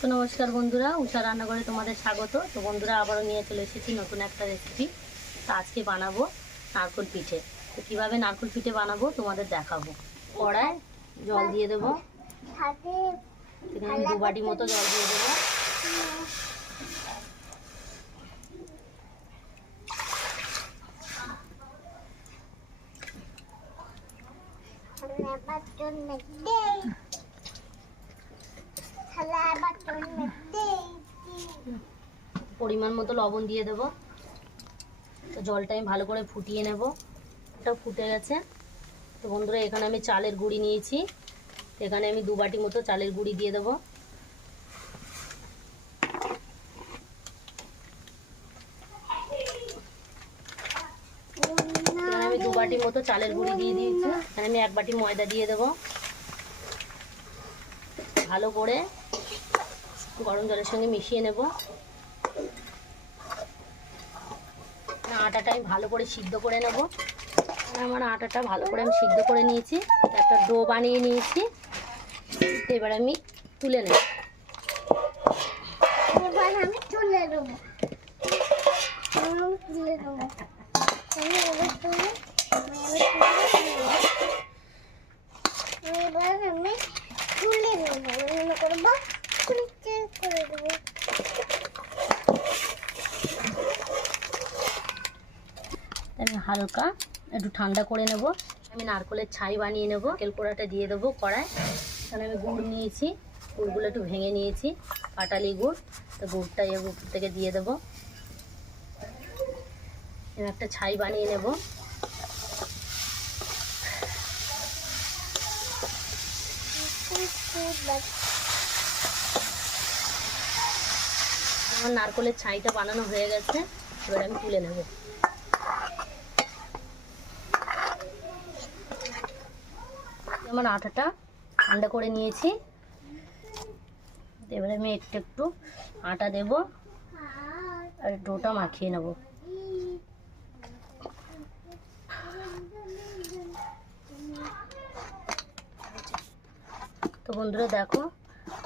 তো নমস্কার বন্ধুরা, উষা রান্নাঘরে তোমাদের স্বাগত। তো বন্ধুরা, আবারও নিয়ে চলে এসেছি নতুন একটা রেসিপি। তো আজকে বানাবো নারকেল পিঠে। তো কীভাবে নারকেল পিঠে বানাবো তোমাদের দেখাবো। কড়ায় জল দিয়ে দেবো, এখানে 2 বাটি মতো জল দিয়ে দেবো। পরিমাণ মতো লবণ দিয়ে দেবো। তো জলটা আমি ভালো করে ফুটিয়ে নেব। এটা ফুটে গেছে। তো বন্ধুরা, এখানে আমি চালের গুঁড়ি নিয়েছি। এখানে আমি 2 বাটি মতো চালের গুঁড়ি দিয়ে দেবো। এখানে আমি 2 বাটি মতো চালের গুঁড়ি দিয়ে দিয়েছি। এখানে আমি 1 বাটি ময়দা দিয়ে দেবো। ভালো করে গরম জলের সঙ্গে মিশিয়ে নেব। আটাটা আমি ভালো করে সিদ্ধ করে নেব। আমার আটাটা ভালো করে আমি সিদ্ধ করে নিয়েছি, একটা ডো বানিয়ে নিয়েছি। এবার আমি তুলে নেব। আমি হালকা একটু ঠান্ডা করে নেব। আমি নারকেলের ছাই বানিয়ে নেব। তেল পোড়াটা দিয়ে দেবো কড়ায়। এখানে আমি গুড় নিয়েছি, গুড়গুলো একটু ভেঙে নিয়েছি, পাটালি গুড়। তো গুড়টা এর উপর থেকে দিয়ে দেবো। এবার একটা ছাই বানিয়ে নেব। আমার নারকেলের ছাইটা বানানো হয়ে গেছে। এবার আমি তুলে নেব। আমার আটাটা ঠান্ডা করে নিয়েছি। এবারে আমি একটু আটা দেব আর ডোটা মাখিয়ে নেব। তো বন্ধুরা, দেখো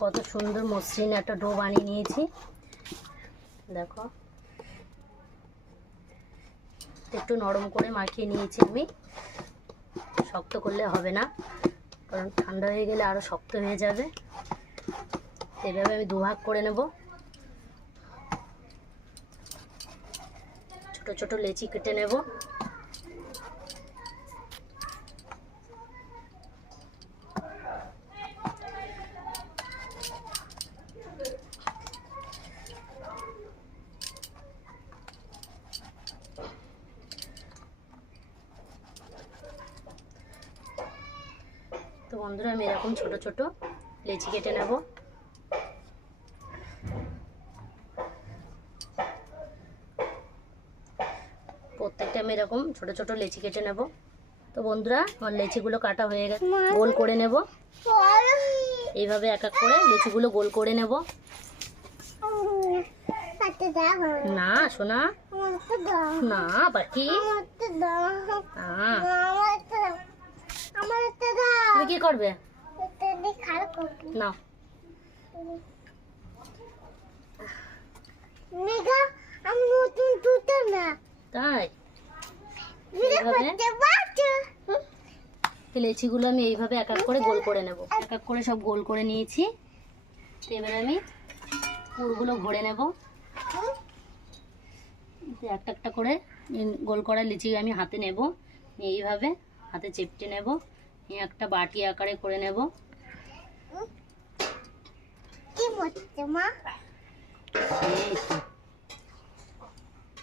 কত সুন্দর মসৃণ একটা ডো বানিয়ে নিয়েছি। দেখো একটু নরম করে মাখিয়ে নিয়েছি আমি। শক্ত করলে হবে না, কারণ ঠান্ডা হয়ে গেলে আরও শক্ত হয়ে যাবে। এভাবে আমি 2 ভাগ করে নেব। ছোট ছোট লেচি কেটে নেব। তো বন্ধুরা, আমি এরকম ছোট ছোট লেচি কেটে নেব। প্রত্যেকটা আমি এরকম ছোট ছোট লেচি কেটে নেব। তো বন্ধুরা, আমার লেচিগুলো কাটা হয়ে গেছে। গোল করে নেব। এইভাবে এক এক করে লেচিগুলো গোল করে নেব। না সোনা, না বাকি। তুমি কি করবে? না, তাই লেচিগুলো আমি এইভাবে এক এক করে গোল করে নেব। এক এক করে সব গোল করে নিয়েছি। তো এবার আমি পুরগুলো ভরে নেব। একটা একটা করে গোল করা লিচি আমি হাতে নেব। এইভাবে হাতে চেপটে নেব। একটা বাটি আকারে করে নেব।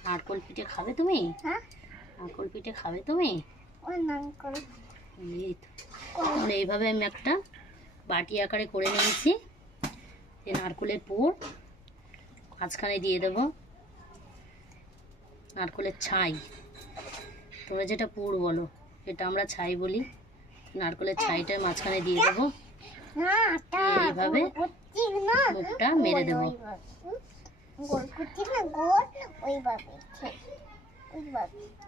নারকেল পিঠে খাবে তুমি? নারকেল পিঠে খাবে তুমি? এইভাবে আমি একটা বাটি আকারে করে নিয়েছি। নারকেলের পুর মাঝখানে দিয়ে দেব। নারকেলের ছাই, তোমরা যেটা পুর বলো, এটা আমরা ছাই বলি। নারকেলের ছাইটা মাঝখানে দিয়ে দেবো। এইভাবে মুখটা মেরে দেবো।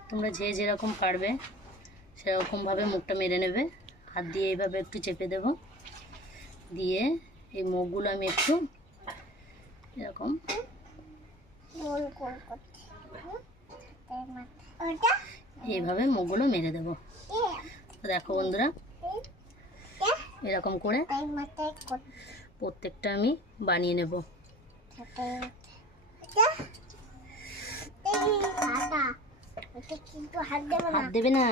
তোমরা যে যেরকম পারবে সেরকমভাবে মুখটা মেরে নেবে। হাত দিয়ে এইভাবে একটু চেপে দেব। দিয়ে এই মুখগুলো আমি একটু এরকম এইভাবে মুখগুলো মেরে দেবো। দেখো বন্ধুরা, এরকম করে প্রত্যেকটা আমি বানিয়ে নেব। হাত দেবে না।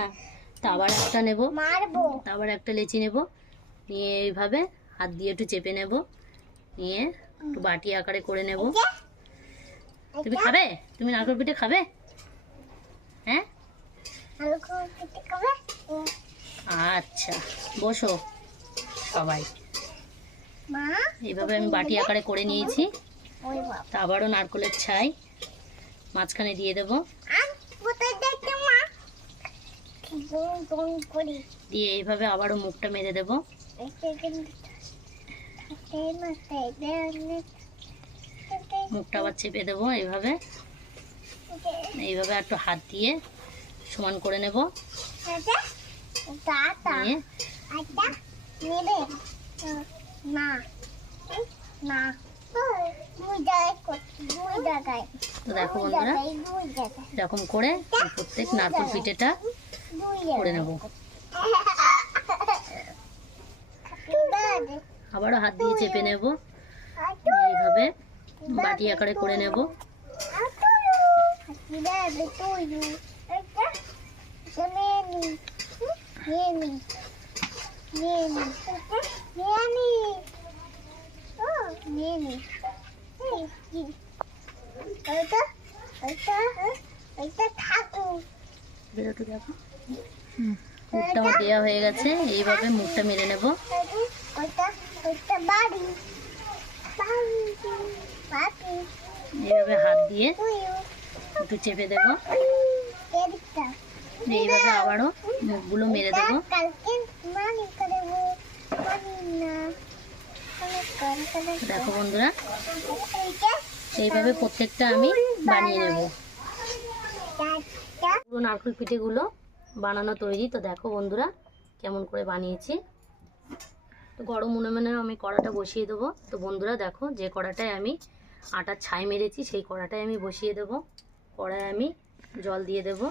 তারপর একটা নেব, তারপর একটা লেচি নেব, নিয়ে এইভাবে হাত দিয়ে একটু চেপে নেব, নিয়ে একটু বাটি আকারে করে নেব। তুমি খাবে? তুমি নারকেল পিঠে খাবে? হ্যাঁ, আচ্ছা বসো সবাই। এইভাবে আমি বাটি আকারে করে নিয়েছি। তা আবারও নারকেলের ছাই মাঝখানে দিয়ে দেবো, দিয়ে এইভাবে আবারও মুখটা মেরে দেবো। মুখটা আবার চেপে দেবো এইভাবে। এইভাবে একটু হাত দিয়ে সমান করে নেব, তো দেখো বন্ধুরা, এরকম করে প্রত্যেক নারকেল পিঠেটা করে নেব। আবারও হাত দিয়ে চেপে নেব, এইভাবে বাটি আকারে করে নেব। মুখটা আমার দেওয়া হয়ে গেছে। এইভাবে মুখটা মেরে নেব। এইভাবে হাত দিয়ে একটু চেপে দেব, এইভাবে আবারও মুখগুলো মেরে দেব। দেখো বন্ধুরা, এইভাবে প্রত্যেকটা আমি বানিয়ে নেব। পুরো নারকেল পিঠেগুলো বানানো তৈরি। তো দেখো বন্ধুরা কেমন করে বানিয়েছি। তো গরম উনুনে আমি কড়াটা বসিয়ে দেবো। তো বন্ধুরা দেখো, যে কড়াটায় আমি আটার ছাই মেরেছি সেই কড়াটায় আমি বসিয়ে দেবো। কড়ায় আমি জল দিয়ে দেবো,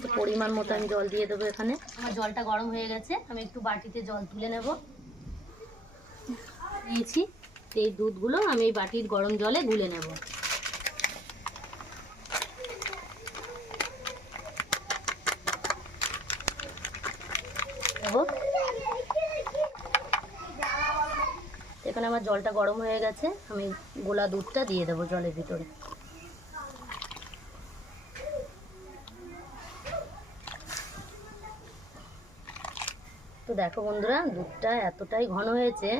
তো পরিমাণ মতো আমি জল দিয়ে দেবো। এখানে আমার জলটা গরম হয়ে গেছে, আমি একটু বাটিতে জল তুলে নেব। নিয়েছি, তো এই দুধগুলো আমি এই বাটির গরম জলে গুলে নেব। এখানে আমার জলটা গরম হয়ে গেছে, আমি গোলা দুধটা দিয়ে দেবো জলের ভিতরে। তো দেখো বন্ধুরা, দুধটা এতটাই ঘন হয়েছে,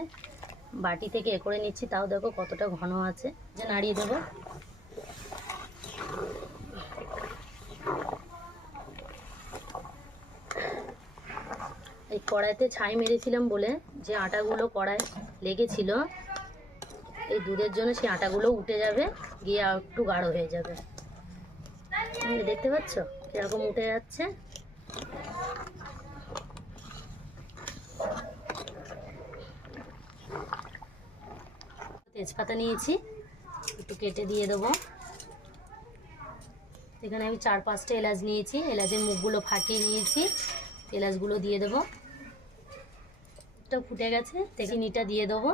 বাটি থেকে এ করে নিচ্ছি, তাও দেখো কতটা ঘন আছে। যে নাড়িয়ে দেবো। এই কড়াইতে ছাই মেরেছিলাম বলে যে আটাগুলো কড়াই লেগেছিল, এই দুধের জন্য সেই আটাগুলো উঠে যাবে, গিয়ে আর একটু গাঢ় হয়ে যাবে। দেখতে পাচ্ছ কিরকম উঠে যাচ্ছে। তেজপাতা নিয়েছি, একটু কেটে দিয়ে দেবো। এখানে আমি 4-5টা এলাচ নিয়েছি, এলাচের মুখগুলো ফাটিয়ে নিয়েছি, এলাচগুলো দিয়ে দেবো। এটা ফুটে গেছে, চিনিটা দিয়ে দেবো।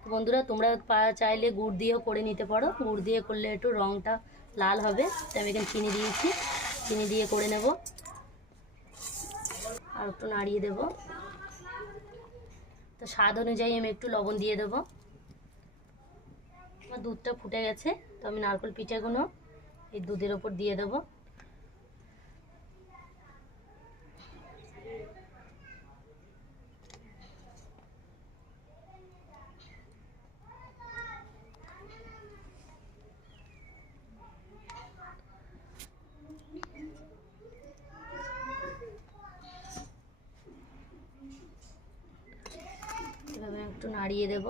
তো বন্ধুরা তোমরা চাইলে গুড় দিয়েও করে নিতে পারো, গুড় দিয়ে করলে একটু রঙটা লাল হবে। তো আমি এখানে চিনি দিয়েছি, চিনি দিয়ে করে নেব। আর একটু নাড়িয়ে দেব। তো স্বাদ অনুযায়ী আমি একটু লবণ দিয়ে দেবো। আমার দুধটা ফুটে গেছে, তো আমি নারকেল পিঠাগুলো এই দুধের ওপর দিয়ে দেবো। এভাবে একটু নাড়িয়ে দেব।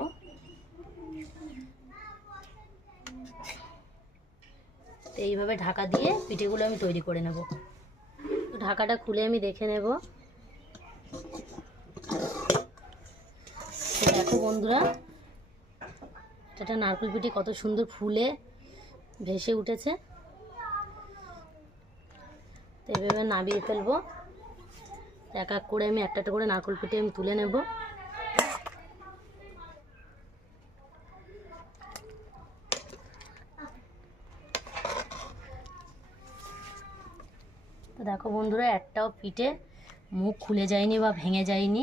তো এইভাবে ঢাকা দিয়ে পিঠেগুলো আমি তৈরি করে নেব। তো ঢাকাটা খুলে আমি দেখে নেব। তো দেখো বন্ধুরা, এটা নারকেল পিঠে কত সুন্দর ফুলে ভেসে উঠেছে। তো এভাবে নামিয়ে ফেলবো। এক এক করে আমি একটা করে নারকেল পিঠে আমি তুলে নেব। তো দেখো বন্ধুরা, একটাও পিঠে মুখ খুলে যায়নি বা ভেঙে যায়নি,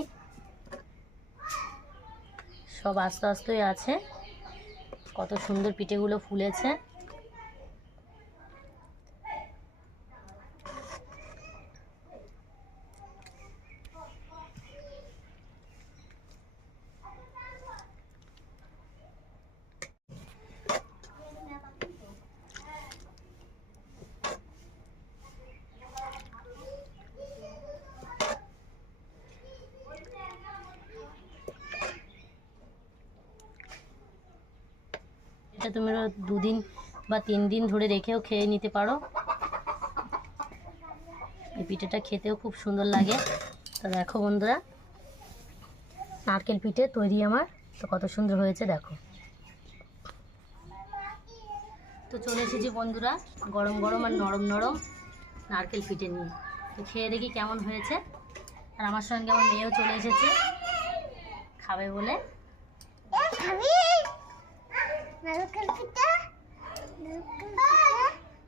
সব আস্তে আস্তেই আছে। কত সুন্দর পিঠেগুলো ফুলেছে। এটা তুমি 2 দিন বা 3 দিন ধরে রেখেও খেয়ে নিতে পারো। এই পিঠেটা খেতেও খুব সুন্দর লাগে। তো দেখো বন্ধুরা, নারকেল পিঠে তৈরি আমার। তো কত সুন্দর হয়েছে দেখো। তো চলে এসেছি বন্ধুরা গরম গরম আর নরম নরম নারকেল পিঠে নিয়ে। তো খেয়ে দেখি কেমন হয়েছে। আর আমার সঙ্গে আমার মেয়েও চলে এসেছে খাবে বলে। নারকেল পিঠা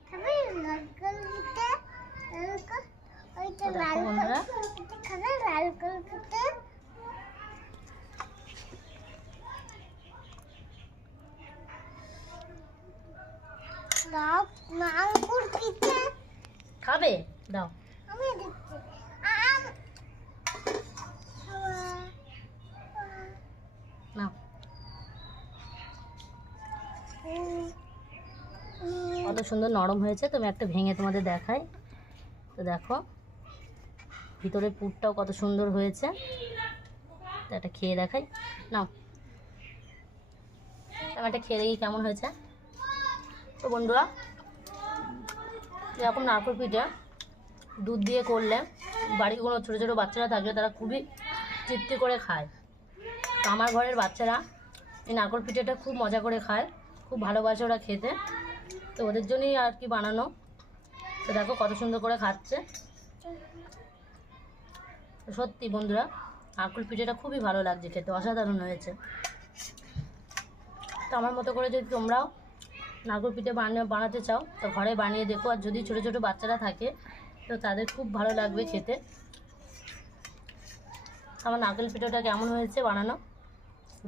খাবে, নারকেল পিঠা, নারকেল ওইটা নারকেল খাবে, নারকেল পিঠা। নারকেল পিঠা খাবে? দাও আমি দিচ্ছি। নাও। কত সুন্দর নরম হয়েছে। তুমি একটা ভেঙে তোমাদের দেখাই। তো দেখো ভিতরের পুরটাও কত সুন্দর হয়েছে। তো একটা খেয়ে দেখাই। নাও, আমি একটা খেয়ে দেখি কেমন হয়েছে। তো বন্ধুরা, এরকম নারকেল পিঠে দুধ দিয়ে করলে বাড়ির কোনো ছোটো ছোটো বাচ্চারা থাকলে তারা খুবই তৃপ্তি করে খায়। তো আমার ঘরের বাচ্চারা এই নারকেল পিঠেটা খুব মজা করে খায়, খুব ভালোবাসে ওরা খেতে। তো ওদের জন্যই আর কি বানানো। তো দেখো কত সুন্দর করে খাচ্ছে। সত্যি বন্ধুরা, নারকেল পিঠেটা খুবই ভালো লাগছে খেতে, অসাধারণ হয়েছে। তো আমার মতো করে যদি তোমরাও নারকেল পিঠে বানাতে চাও তো ঘরে বানিয়ে দেখো। আর যদি ছোটো ছোটো বাচ্চারা থাকে তো তাদের খুব ভালো লাগবে খেতে। আমার নারকেল পিঠেটা কেমন হয়েছে বানানো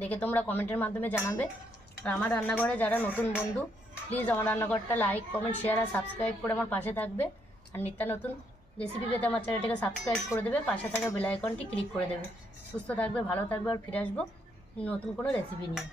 দেখে তোমরা কমেন্টের মাধ্যমে জানাবে। আর আমার রান্নাঘরে যারা নতুন বন্ধু, প্লিজ আমার রান্নাঘরটা লাইক, কমেন্ট, শেয়ার আর সাবস্ক্রাইব করে আমার পাশে থাকবে। আর নিত্য নতুন রেসিপি পেতে আমার চ্যানেলটাকে সাবস্ক্রাইব করে দেবে, পাশে থাকা বেল আইকনটি ক্লিক করে দেবে। সুস্থ থাকবে, ভালো থাকবে, আর ফিরে আসবো নতুন কোনো রেসিপি নিয়ে।